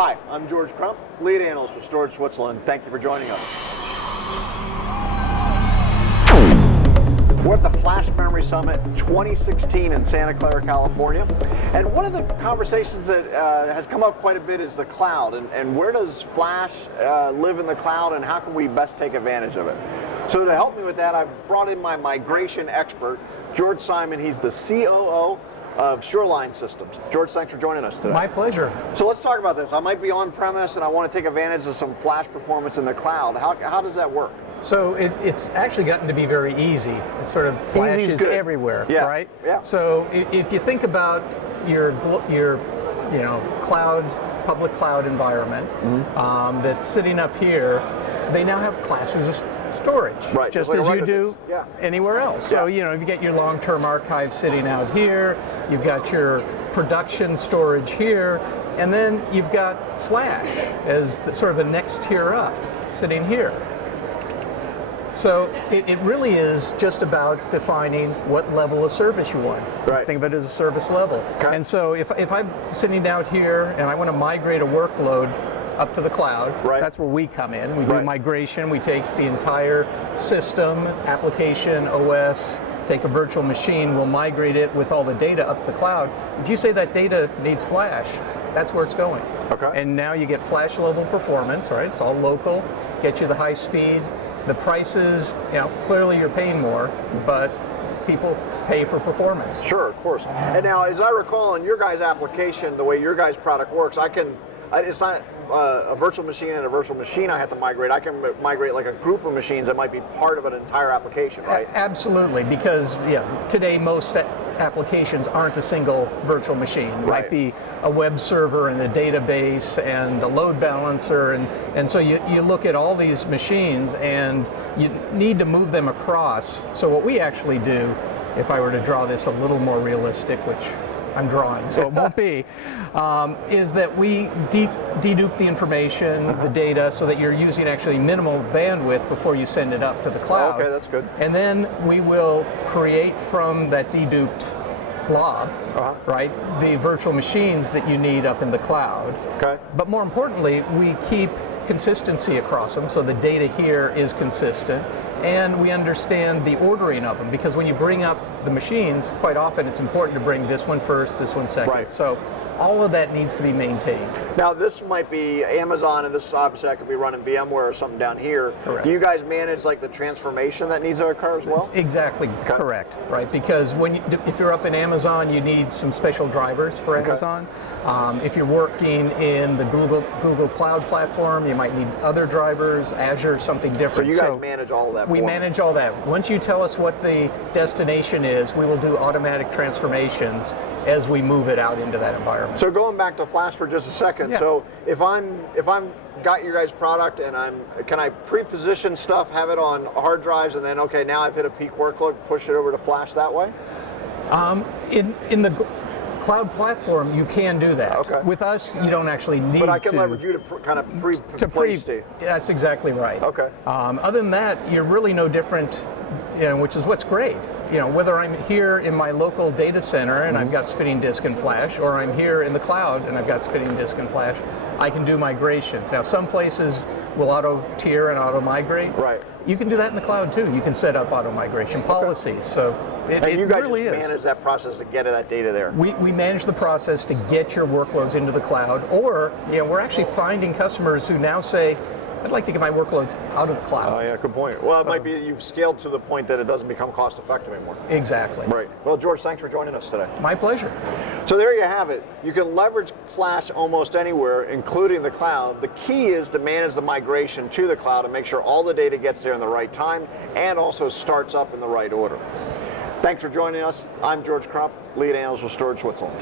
Hi, I'm George Crump, lead analyst for Storage Switzerland. Thank you for joining us. We're at the Flash Memory Summit 2016 in Santa Clara, California. And one of the conversations that has come up quite a bit is the cloud. And where does Flash live in the cloud, and how can we best take advantage of it? So to help me with that, I've brought in my migration expert, George Simon. He's the COO of Sureline Systems. George, thanks for joining us today. My pleasure. So let's talk about this. I might be on premise and I want to take advantage of some Flash performance in the cloud. How does that work? So it's actually gotten to be very easy. It sort of flashes everywhere, right? Yeah. So if you think about your cloud, public cloud environment that's sitting up here, they now have classes of storage, right, just like as you do anywhere else. So you get your long-term archive sitting out here, you've got your production storage here, and then you've got Flash as sort of the next tier up, sitting here. So it really is just about defining what level of service you want. Right. Think of it as a service level. Okay. And so if I'm sitting out here and I want to migrate a workload up to the cloud, that's where we come in. We do migration. We take the entire system, application, OS, take a virtual machine, we'll migrate it with all the data up to the cloud. If you say that data needs Flash, that's where it's going. Okay. And now you get Flash level performance, right? It's all local, get you the high speed. The prices, clearly you're paying more, but people pay for performance. Sure, of course. And now, as I recall, in your guys' application, the way your guys' product works, it's not a virtual machine and a virtual machine I have to migrate. I can migrate like a group of machines that might be part of an entire application, right? Absolutely, because today most applications aren't a single virtual machine. It might be a web server and a database and a load balancer, and so you look at all these machines and you need to move them across. So what we actually do, if I were to draw this a little more realistic, which I'm drawing, so it won't be, is that we dedupe the information, the data, so that you're using actually minimal bandwidth before you send it up to the cloud. Okay, that's good. And then we will create from that deduped blob, right, the virtual machines that you need up in the cloud. Okay. But more importantly, we keep consistency across them, so the data here is consistent, and we understand the ordering of them, because when you bring up the machines, quite often it's important to bring this one first, this one second. Right. So all of that needs to be maintained. Now this might be Amazon, and this obviously I could be running VMware or something down here. Correct. Do you guys manage like the transformation that needs to occur as well? It's exactly correct, right? Because if you're up in Amazon, you need some special drivers for Amazon. If you're working in the Google Cloud platform, you might need other drivers, Azure, something different. So you guys manage all of that? We manage all that. Once you tell us what the destination is, we will do automatic transformations as we move it out into that environment. So going back to Flash for just a second, so if I'm got your guys' product and can I pre-position stuff, have it on hard drives, and then now I've hit a peak workload, push it over to Flash that way? In the cloud platform, you can do that. Okay. With us, you don't actually need to. But I can leverage you to kind of pre-place it. That's exactly right. Okay. Other than that, you're really no different, which is what's great. Whether I'm here in my local data center and I've got spinning disk and Flash, or I'm here in the cloud and I've got spinning disk and Flash, I can do migrations. Now, some places will auto-tier and auto-migrate. Right. You can do that in the cloud too. You can set up auto-migration policies. So and you guys really just manage that process to get that data there? We manage the process to get your workloads into the cloud, or we're actually finding customers who now say, I'd like to get my workloads out of the cloud. Oh yeah, good point. Well, it might be you've scaled to the point that it doesn't become cost effective anymore. Exactly. Right. Well, George, thanks for joining us today. My pleasure. So there you have it. You can leverage Flash almost anywhere, including the cloud. The key is to manage the migration to the cloud and make sure all the data gets there in the right time and also starts up in the right order. Thanks for joining us. I'm George Crump, lead analyst with Storage Switzerland.